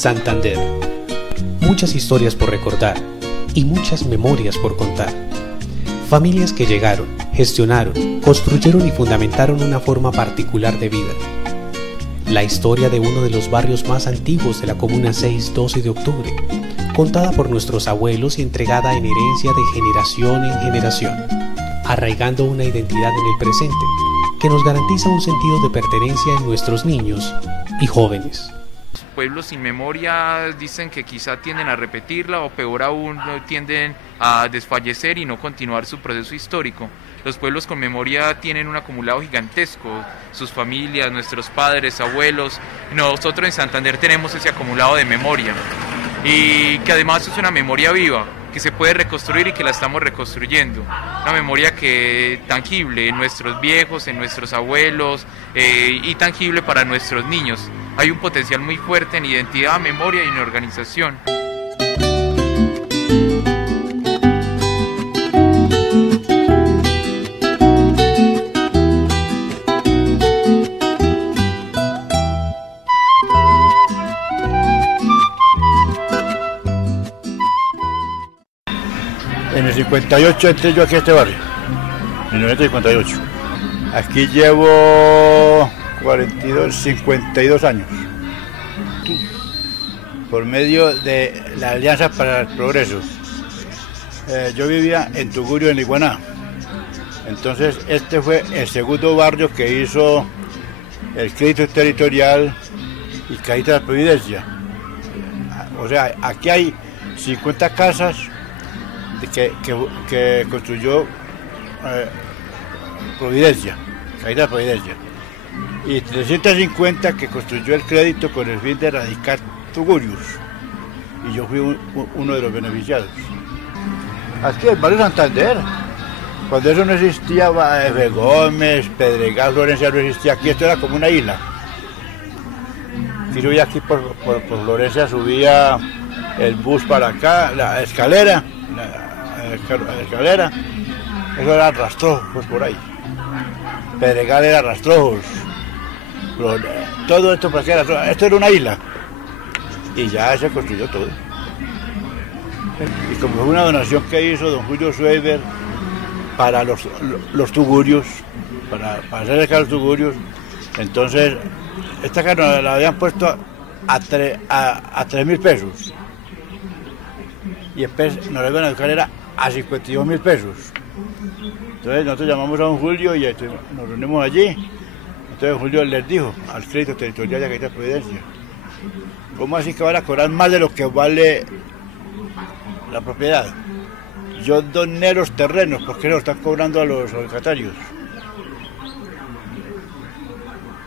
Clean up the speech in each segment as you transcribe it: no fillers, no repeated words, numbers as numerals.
Santander. Muchas historias por recordar y muchas memorias por contar. Familias que llegaron, gestionaron, construyeron y fundamentaron una forma particular de vida. La historia de uno de los barrios más antiguos de la comuna 6-12 de octubre, contada por nuestros abuelos y entregada en herencia de generación en generación, arraigando una identidad en el presente que nos garantiza un sentido de pertenencia en nuestros niños y jóvenes. Pueblos sin memoria dicen que quizá tienden a repetirla o peor aún tienden a desfallecer y no continuar su proceso histórico. Los pueblos con memoria tienen un acumulado gigantesco, sus familias, nuestros padres, abuelos. Nosotros en Santander tenemos ese acumulado de memoria y que además es una memoria viva, que se puede reconstruir y que la estamos reconstruyendo. Una memoria que tangible en nuestros viejos, en nuestros abuelos y tangible para nuestros niños. Hay un potencial muy fuerte en identidad, memoria y en organización. En el 58 entré yo aquí a este barrio, en el 1958. Aquí llevo 52 años, por medio de la Alianza para el Progreso. Yo vivía en Tugurio, en Iguaná. Entonces este fue el segundo barrio que hizo el crédito territorial y Cajita de la Providencia. O sea, aquí hay 50 casas que construyó Providencia, Cajita de Providencia, y 350 que construyó el crédito con el fin de erradicar tugurios, y yo fui uno de los beneficiados. Aquí el barrio Santander, cuando eso no existía, F. Gómez, Pedregal, Florencia no existía, aquí esto era como una isla. Si subía aquí por Florencia, subía el bus para acá, la escalera, eso era rastrojos, pues por ahí. Pedregal era rastrojos. Todo esto, esto era una isla. Y ya se construyó todo. Y como fue una donación que hizo don Julio Schweber para los tugurios, para hacer los tugurios, entonces esta casa la habían puesto a 3.000 pesos. Y después nos la iban a buscar era a 52.000 pesos. Entonces nosotros llamamos a don Julio y nos reunimos allí. Entonces Julio les dijo al crédito territorial de Cajita de Providencia: ¿cómo así que van a cobrar más de lo que vale la propiedad? Yo doné los terrenos, ¿por qué no están cobrando a los locatarios?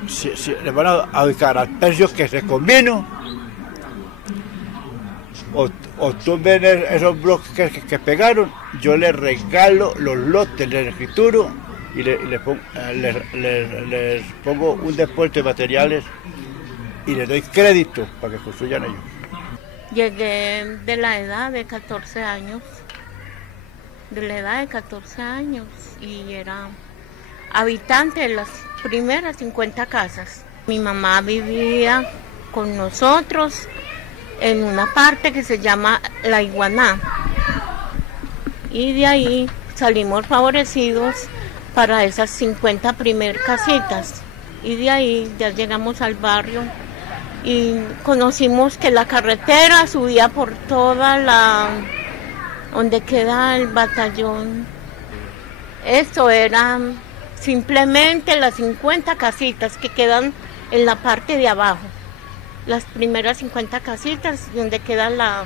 Si les van a ubicar al precio que se convino, o tumben esos bloques que pegaron, yo les regalo los lotes, les escrituro y les pongo un depósito de materiales y les doy crédito para que construyan ellos. Llegué de la edad de 14 años, y era habitante de las primeras 50 casas. Mi mamá vivía con nosotros en una parte que se llama La Iguaná, y de ahí salimos favorecidos para esas 50 primer casitas, y de ahí ya llegamos al barrio y conocimos que la carretera subía por toda donde queda el batallón. Esto eran simplemente las 50 casitas que quedan en la parte de abajo. Las primeras 50 casitas donde queda la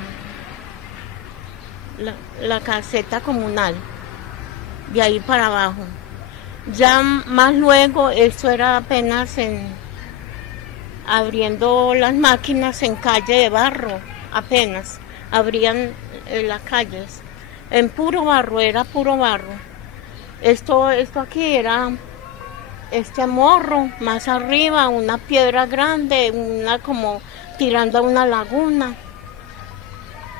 caseta comunal, de ahí para abajo. Ya más luego, esto era apenas abriendo las máquinas en calle de barro, apenas abrían las calles, en puro barro, era puro barro. Esto aquí era este morro, más arriba una piedra grande, una como tirando a una laguna,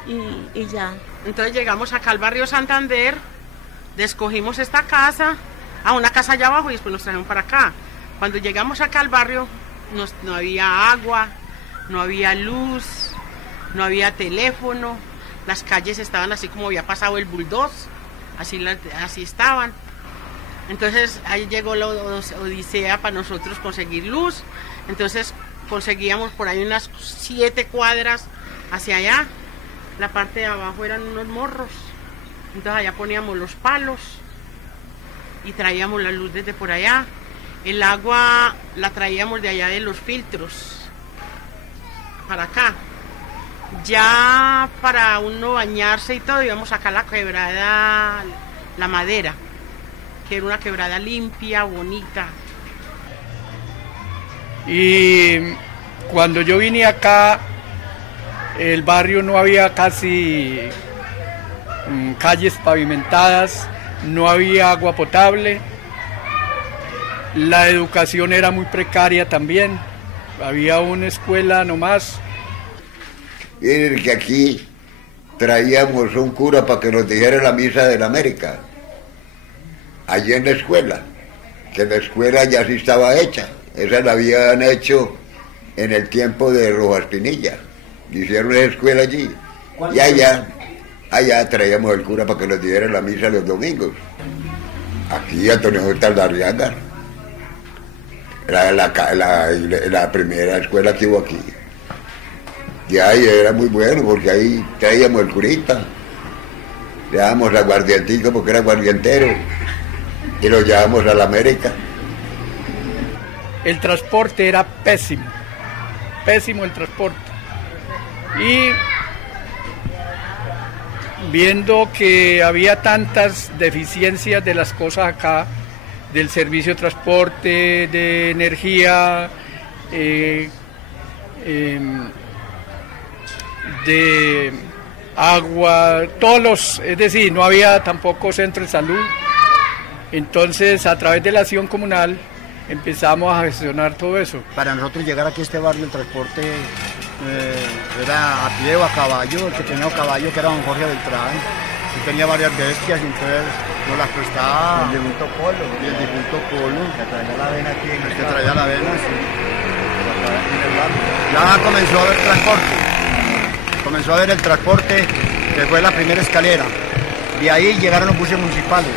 y ya. Entonces llegamos acá al barrio Santander, escogimos esta casa, a una casa allá abajo, y después nos trajeron para acá. Cuando llegamos acá al barrio no había agua, no había luz, no había teléfono, las calles estaban así como había pasado el bulldozer, así estaban. Entonces ahí llegó la odisea para nosotros conseguir luz. Entonces conseguíamos por ahí unas 7 cuadras hacia allá. La parte de abajo eran unos morros. Entonces allá poníamos los palos y traíamos la luz desde por allá. El agua la traíamos de allá de los filtros para acá. Ya para uno bañarse y todo íbamos acá a la quebrada La Madera, que era una quebrada limpia, bonita. Y cuando yo vine acá, el barrio no había casi calles pavimentadas, no había agua potable, la educación era muy precaria también, había una escuela nomás. Miren que aquí traíamos un cura para que nos dijera la misa de la América, allí en la escuela, que la escuela ya sí estaba hecha, esa la habían hecho en el tiempo de Rojas Pinilla, hicieron esa escuela allí, y allá traíamos el cura para que nos dijera la misa los domingos. Aquí Antonio J. Aldarriaga, era la primera escuela que hubo aquí. Y ahí era muy bueno porque ahí traíamos el curita, le dábamos aguardientico porque era aguardientero y lo llevábamos a la América. El transporte era pésimo, pésimo el transporte. Y viendo que había tantas deficiencias de las cosas acá, del servicio de transporte, de energía, de agua, es decir, no había tampoco centro de salud. Entonces, a través de la acción comunal, empezamos a gestionar todo eso. Para nosotros llegar aquí a este barrio, el transporte era a pie o a caballo. El que tenía un caballo, que era don Jorge Beltrán, que tenía varias bestias, y entonces nos las prestaba. El difunto Polo. Y el difunto Polo. Que traía la avena aquí. El que traía la avena, sí. Ya comenzó a haber transporte. Comenzó a haber el transporte, que fue la primera escalera. De ahí llegaron los buses municipales.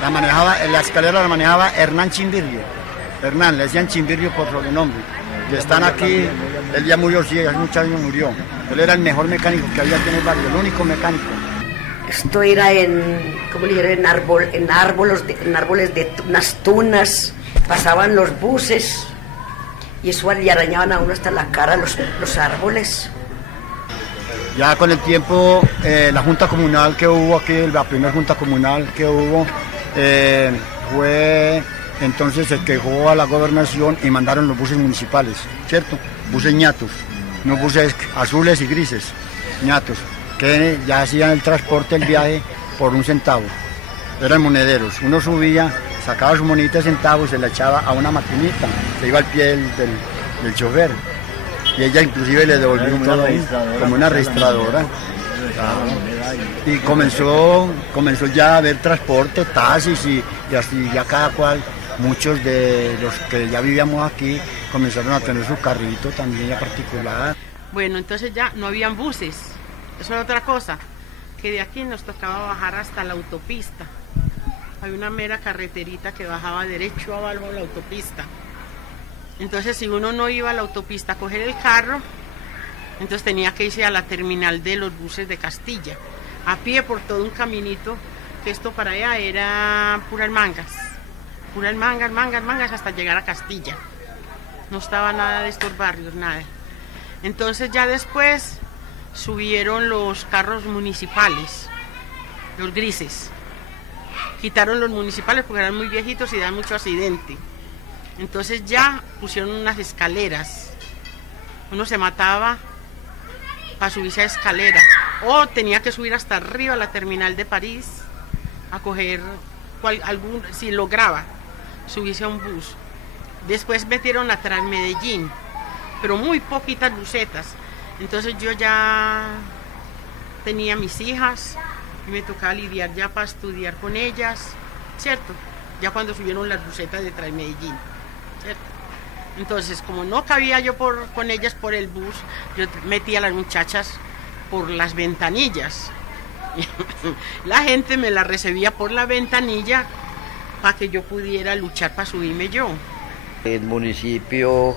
La escalera la manejaba Hernán Chimbirio. Hernán, le decían Chimbirio por sobrenombre. Que están aquí, él ya murió, sí, hace muchos años murió. Él era el mejor mecánico que había aquí en el barrio, el único mecánico. Esto era ¿cómo le dijeron? En árboles de unas tunas, pasaban los buses y eso le arañaban a uno hasta la cara los árboles. Ya con el tiempo, la junta comunal que hubo aquí, la primera junta comunal que hubo, fue entonces se quejó a la gobernación y mandaron los buses municipales, ¿cierto? Buses ñatos, no buses azules y grises, ñatos, que ya hacían el transporte, el viaje por 1 centavo. Eran monederos, uno subía, sacaba su monedita de centavos, se la echaba a una maquinita, se iba al pie del chofer. Y ella inclusive le devolvió todo ahí, como una registradora. Y comenzó ya a haber transporte, taxis y así ya cada cual, muchos de los que ya vivíamos aquí comenzaron a tener su carrito también ya particular. Bueno, entonces ya no habían buses, eso era otra cosa, que de aquí nos tocaba bajar hasta la autopista. Hay una mera carreterita que bajaba derecho abajo de la autopista. Entonces, si uno no iba a la autopista a coger el carro, entonces tenía que irse a la terminal de los buses de Castilla, a pie por todo un caminito, que esto para allá era puras mangas, hasta llegar a Castilla. No estaba nada de estos barrios, nada. Entonces ya después subieron los carros municipales, los grises. Quitaron los municipales porque eran muy viejitos y dan mucho accidente. Entonces ya pusieron unas escaleras. Uno se mataba para subirse a escalera. O tenía que subir hasta arriba a la terminal de París a coger si lograba subirse a un bus. Después metieron la Transmedellín, pero muy poquitas busetas. Entonces yo ya tenía mis hijas y me tocaba lidiar ya para estudiar con ellas, ¿cierto? Ya cuando subieron las busetas de Transmedellín, ¿cierto? Entonces, como no cabía yo con ellas por el bus, yo metía a las muchachas por las ventanillas. La gente me la recibía por la ventanilla para que yo pudiera luchar para subirme yo. El municipio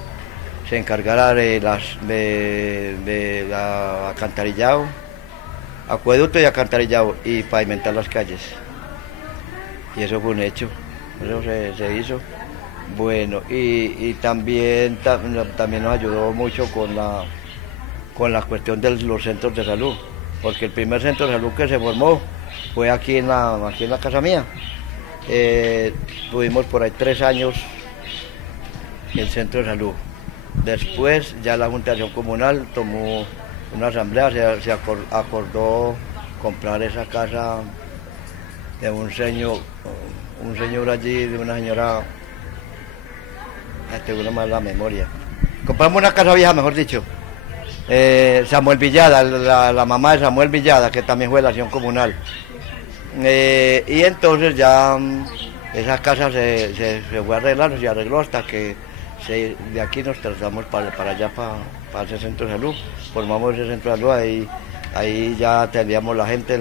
se encargara de la alcantarillado, acueducto y alcantarillado, y pavimentar las calles. Y eso fue un hecho, eso se hizo. Bueno, y también nos ayudó mucho con la cuestión de los centros de salud, porque el primer centro de salud que se formó fue aquí en la casa mía. Tuvimos por ahí 3 años el centro de salud. Después ya la Junta de Acción Comunal tomó una asamblea, se acordó comprar esa casa de un señor allí, de una señora, tengo una mala memoria. Compramos una casa vieja, mejor dicho. Samuel Villada, la mamá de Samuel Villada, que también fue de la Acción Comunal. Y entonces ya esa casa se fue arreglando, se arregló hasta que de aquí nos trasladamos para allá, para ese centro de salud. Formamos ese centro de salud, ahí ya atendíamos la gente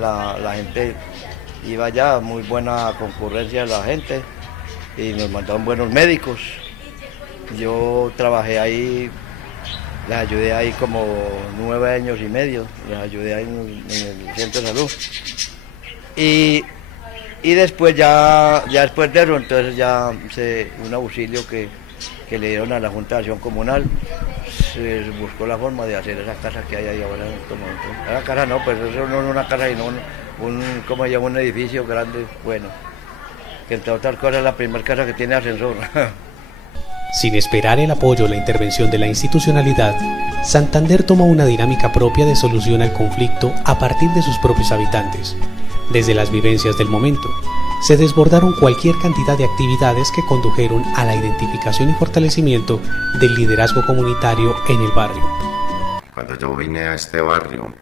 iba allá, muy buena concurrencia de la gente y nos mandaban buenos médicos. Yo trabajé ahí, les ayudé ahí como 9 años y medio, les ayudé ahí en el centro de salud. Y después ya después de eso, entonces ya un auxilio que le dieron a la Junta de Acción Comunal, se buscó la forma de hacer esa casa que hay ahí ahora en este momento. Esa casa no, pues eso no es una casa, sino un edificio grande, bueno, que entre otras cosas es la primera casa que tiene ascensor. Sin esperar el apoyo o la intervención de la institucionalidad, Santander tomó una dinámica propia de solución al conflicto a partir de sus propios habitantes. Desde las vivencias del momento, se desbordaron cualquier cantidad de actividades que condujeron a la identificación y fortalecimiento del liderazgo comunitario en el barrio. Cuando yo vine a este barrio,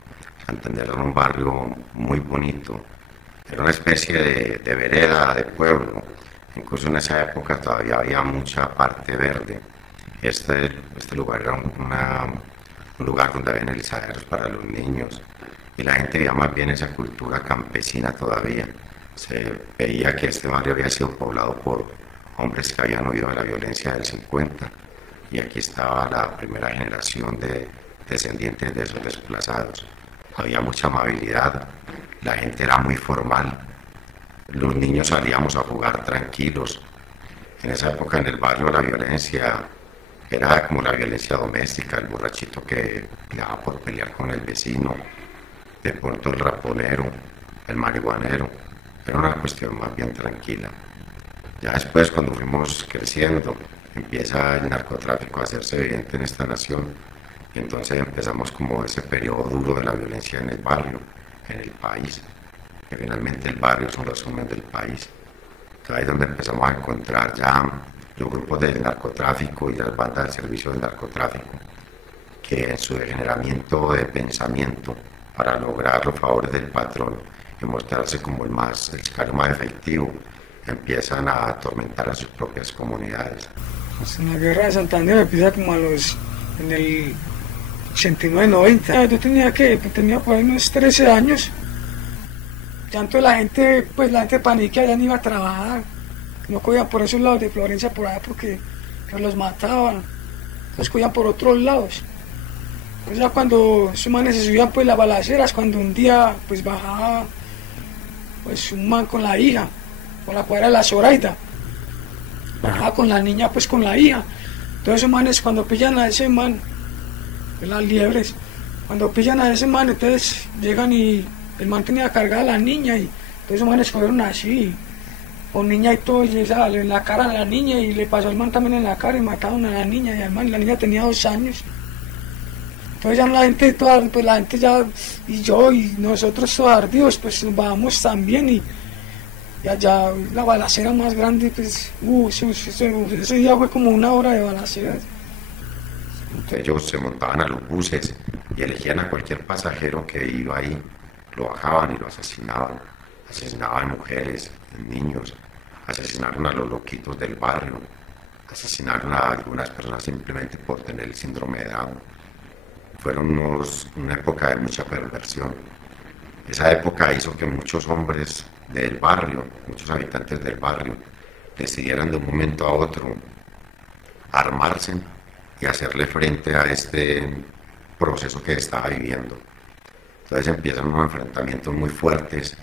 Santander era un barrio muy bonito, era una especie de vereda, de pueblo. Incluso en esa época todavía había mucha parte verde. Este lugar era un lugar donde había alisaderos para los niños y la gente veía más bien esa cultura campesina todavía. Se veía que este barrio había sido poblado por hombres que habían huido de la violencia del 50 y aquí estaba la primera generación de descendientes de esos desplazados. Había mucha amabilidad, la gente era muy formal. Los niños salíamos a jugar tranquilos. En esa época en el barrio la violencia era como la violencia doméstica, el borrachito que peleaba por pelear con el vecino, de pronto el raponero, el marihuanero. Era una cuestión más bien tranquila. Ya después, cuando fuimos creciendo, empieza el narcotráfico a hacerse evidente en esta nación y entonces empezamos como ese periodo duro de la violencia en el barrio, en el país. Que finalmente el barrio es un resumen del país. Ahí es donde empezamos a encontrar ya los grupos del narcotráfico y las bandas de servicio del narcotráfico, que en su degeneramiento de pensamiento para lograr los favores del patrón y mostrarse como el escalón más efectivo, empiezan a atormentar a sus propias comunidades. En la guerra de Santander empieza como en el 89-90. Yo tenía por ahí unos 13 años. Tanto la gente paniquea, ya no iba a trabajar, no cogían por esos lados de Florencia por allá porque los mataban, los cogían por otros lados. Pues ya cuando esos manes se subían pues las balaceras, cuando un día pues bajaba pues un man con la hija, con la cuadra de la Zoraida, bajaba con la niña pues con la hija. Entonces esos manes cuando pillan a ese man, las liebres, cuando pillan a ese man entonces llegan y el man tenía cargada a la niña y entonces esos manes cogieron así, con niña y todo, y en la cara a la niña y le pasó al man también en la cara y mataron a la niña y al man, la niña tenía 2 años. Entonces ya la gente toda, pues la gente ya, y yo y nosotros todos ardidos, pues bajamos también y allá la balacera más grande, pues, ese día fue como 1 hora de balacera. Ellos se montaban a los buses y elegían a cualquier pasajero que iba ahí, lo bajaban y lo asesinaban. Asesinaban mujeres, niños, asesinaron a los loquitos del barrio, asesinaron a algunas personas simplemente por tener el síndrome de Down. Fueron una época de mucha perversión. Esa época hizo que muchos hombres del barrio, muchos habitantes del barrio, decidieran de un momento a otro armarse y hacerle frente a este proceso que estaba viviendo. Entonces empiezan unos enfrentamientos muy fuertes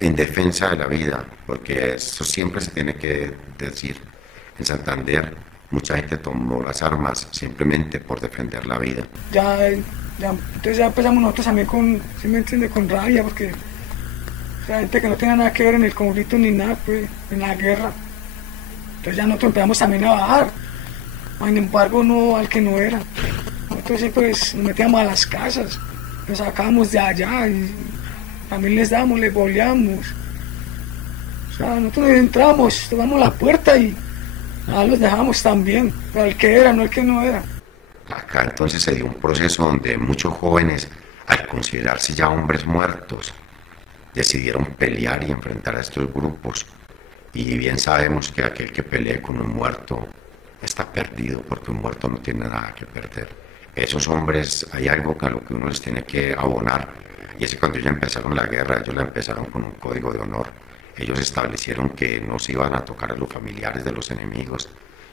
en defensa de la vida, porque eso siempre se tiene que decir. En Santander mucha gente tomó las armas simplemente por defender la vida. Entonces ya empezamos nosotros también con, ¿sí me entiende?, con rabia, porque la gente que no tenía nada que ver en el conflicto ni nada, pues, en la guerra. Entonces ya nosotros empezamos también a bajar, sin embargo no al que no era. Nosotros pues nos metíamos a las casas, nos sacábamos de allá y también les damos, les boleamos. O sea, nosotros entramos, tocamos la puerta y los dejamos también, pero el que era, no el que no era. Acá entonces se dio un proceso donde muchos jóvenes, al considerarse ya hombres muertos, decidieron pelear y enfrentar a estos grupos. Y bien sabemos que aquel que pelee con un muerto está perdido, porque un muerto no tiene nada que perder. Esos hombres, hay algo a lo que uno les tiene que abonar, y es que cuando ellos empezaron la guerra, ellos la empezaron con un código de honor. Ellos establecieron que no se iban a tocar a los familiares de los enemigos,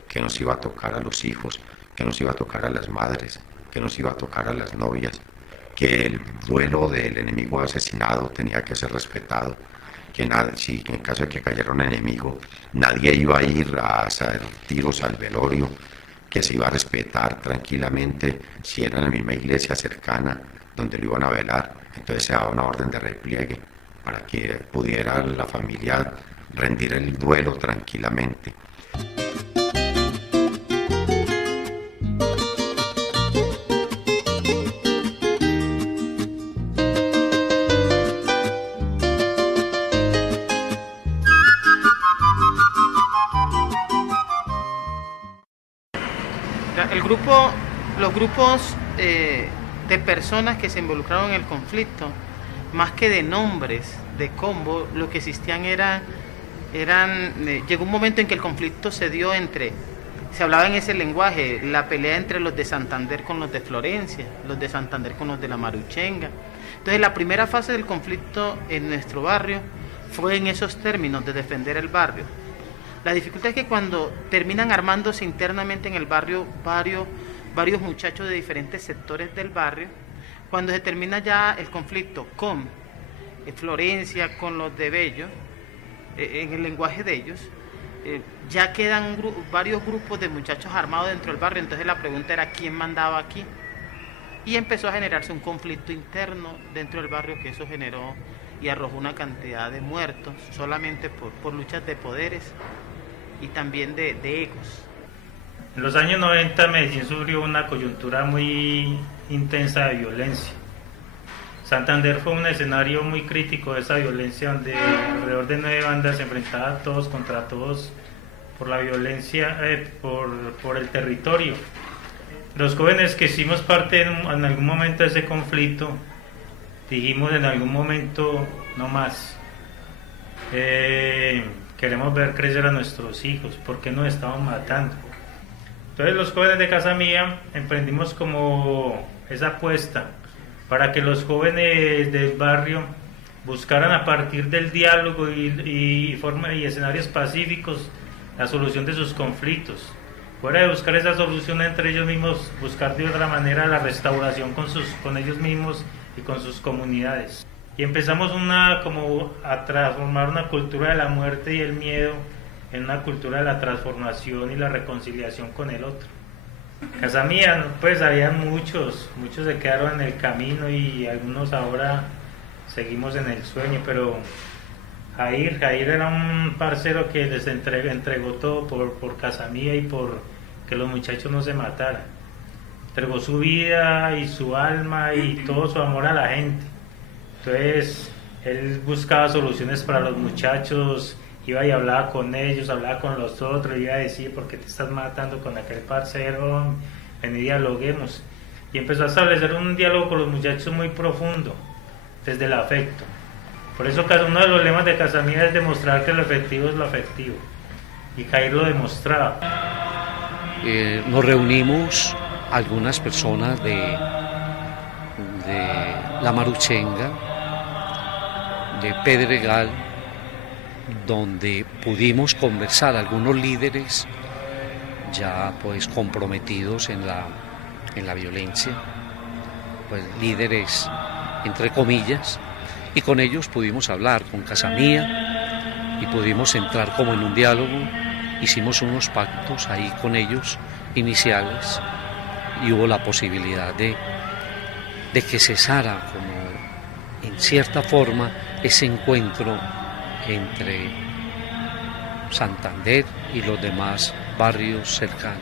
que no se iba a tocar a los hijos, que no se iba a tocar a las madres, que no se iba a tocar a las novias, que el duelo del enemigo asesinado tenía que ser respetado, que si en caso de que cayera un enemigo, nadie iba a ir a hacer tiros al velorio, que se iba a respetar tranquilamente si era en la misma iglesia cercana donde lo iban a velar. Entonces se daba una orden de repliegue para que pudiera la familia rendir el duelo tranquilamente. Los grupos de personas que se involucraron en el conflicto, más que de nombres, de combo, lo que existían llegó un momento en que el conflicto se dio se hablaba en ese lenguaje, la pelea entre los de Santander con los de Florencia, los de Santander con los de la Maruchenga. Entonces la primera fase del conflicto en nuestro barrio fue en esos términos de defender el barrio. La dificultad es que cuando terminan armándose internamente en el barrio varios muchachos de diferentes sectores del barrio, cuando se termina ya el conflicto con Florencia, con los de Bello, en el lenguaje de ellos, ya quedan varios grupos de muchachos armados dentro del barrio. Entonces la pregunta era quién mandaba aquí, y empezó a generarse un conflicto interno dentro del barrio, que eso generó y arrojó una cantidad de muertos solamente por luchas de poderes y también de egos. En los años 90 Medellín sufrió una coyuntura muy intensa de violencia. Santander fue un escenario muy crítico de esa violencia, donde alrededor de 9 bandas se enfrentaban todos contra todos por la violencia, por el territorio. Los jóvenes que hicimos parte en algún momento de ese conflicto, dijimos en algún momento, no más. Queremos ver crecer a nuestros hijos, ¿por qué nos estamos matando? Entonces los jóvenes de Casa Mía emprendimos como esa apuesta para que los jóvenes del barrio buscaran a partir del diálogo y escenarios pacíficos la solución de sus conflictos. Fuera de buscar esa solución entre ellos mismos, buscar de otra manera la restauración con ellos mismos y con sus comunidades. Y empezamos a transformar una cultura de la muerte y el miedo en una cultura de la transformación y la reconciliación con el otro. Casa Mía, pues habían muchos se quedaron en el camino y algunos ahora seguimos en el sueño, pero Jair era un parcero que les entregó todo por Casa Mía y por que los muchachos no se mataran. Entregó su vida y su alma y todo su amor a la gente. Entonces él buscaba soluciones para los muchachos, iba y hablaba con ellos, hablaba con los otros, iba a decir, ¿por qué te estás matando con aquel parcero? Ven y dialoguemos. Y empezó a establecer un diálogo con los muchachos muy profundo, desde el afecto. Por eso uno de los lemas de Casa Mía es demostrar que lo efectivo es lo afectivo. y Jair lo demostraba. Nos reunimos algunas personas de La Maruchenga, de Pedregal, donde pudimos conversar algunos líderes ya pues comprometidos en la violencia, pues líderes entre comillas, y con ellos pudimos hablar, con Casamía, y pudimos entrar como en un diálogo. Hicimos unos pactos ahí con ellos iniciales y hubo la posibilidad de que cesara como en cierta forma ese encuentro entre Santander y los demás barrios cercanos.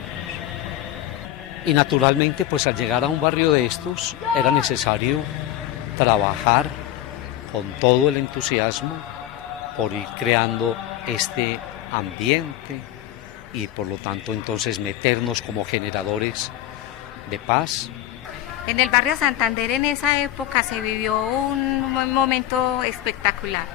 Y naturalmente pues al llegar a un barrio de estos era necesario trabajar con todo el entusiasmo por ir creando este ambiente y por lo tanto entonces meternos como generadores de paz. En el barrio Santander en esa época se vivió un momento espectacular.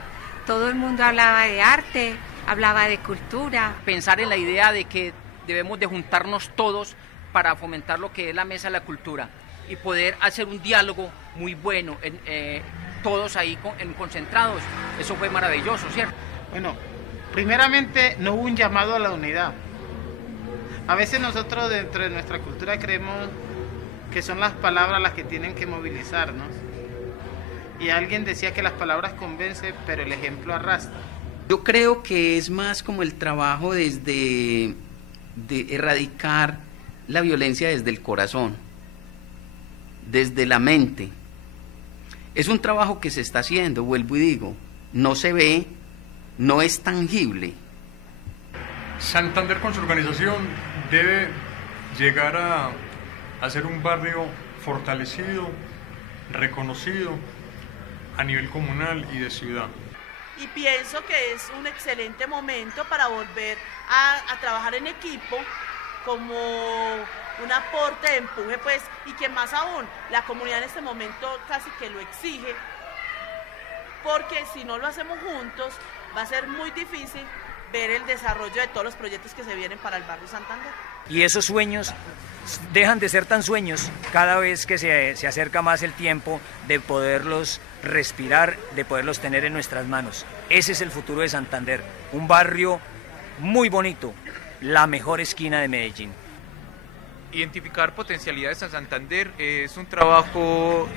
Todo el mundo hablaba de arte, hablaba de cultura. Pensar en la idea de que debemos de juntarnos todos para fomentar lo que es la mesa de la cultura y poder hacer un diálogo muy bueno, todos ahí concentrados. Eso fue maravilloso, ¿cierto? Bueno, primeramente no hubo un llamado a la unidad. A veces nosotros dentro de nuestra cultura creemos que son las palabras las que tienen que movilizarnos. Y alguien decía que las palabras convencen, pero el ejemplo arrastra. Yo creo que es más como el trabajo de erradicar la violencia desde el corazón, desde la mente. Es un trabajo que se está haciendo, vuelvo y digo, no se ve, no es tangible. Santander con su organización debe llegar a ser un barrio fortalecido, reconocido a nivel comunal y de ciudad. Y pienso que es un excelente momento para volver a trabajar en equipo como un aporte de empuje, pues, y que más aún la comunidad en este momento casi que lo exige, porque si no lo hacemos juntos va a ser muy difícil ver el desarrollo de todos los proyectos que se vienen para el barrio Santander. Y esos sueños dejan de ser tan sueños cada vez que se acerca más el tiempo de poderlos respirar, de poderlos tener en nuestras manos. Ese es el futuro de Santander, un barrio muy bonito, la mejor esquina de Medellín. Identificar potencialidades en Santander es un trabajo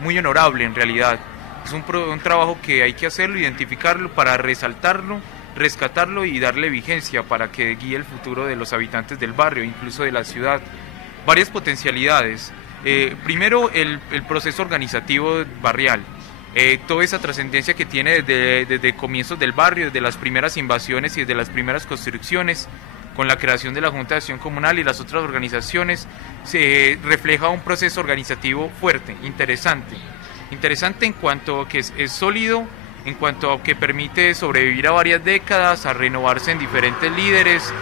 muy honorable en realidad. Es un trabajo que hay que hacerlo, identificarlo para resaltarlo, rescatarlo y darle vigencia para que guíe el futuro de los habitantes del barrio, incluso de la ciudad. Varias potencialidades. Primero, el proceso organizativo barrial. Toda esa trascendencia que tiene desde comienzos del barrio, desde las primeras invasiones y desde las primeras construcciones, con la creación de la Junta de Acción Comunal y las otras organizaciones, se refleja un proceso organizativo fuerte, interesante en cuanto a que es sólido, en cuanto a que permite sobrevivir a varias décadas, a renovarse en diferentes líderes,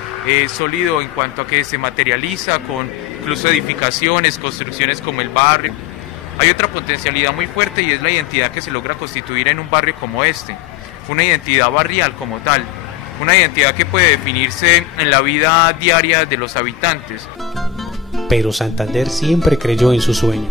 sólido en cuanto a que se materializa con incluso edificaciones, construcciones como el barrio. Hay otra potencialidad muy fuerte y es la identidad que se logra constituir en un barrio como este, una identidad barrial como tal, una identidad que puede definirse en la vida diaria de los habitantes. Pero Santander siempre creyó en su sueño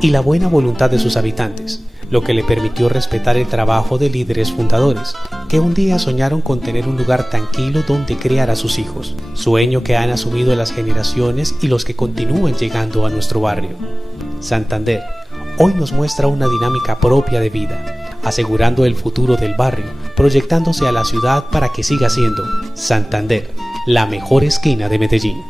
y la buena voluntad de sus habitantes, lo que le permitió respetar el trabajo de líderes fundadores, que un día soñaron con tener un lugar tranquilo donde criar a sus hijos, sueño que han asumido las generaciones y los que continúan llegando a nuestro barrio. Santander hoy nos muestra una dinámica propia de vida, asegurando el futuro del barrio, proyectándose a la ciudad para que siga siendo Santander, la mejor esquina de Medellín.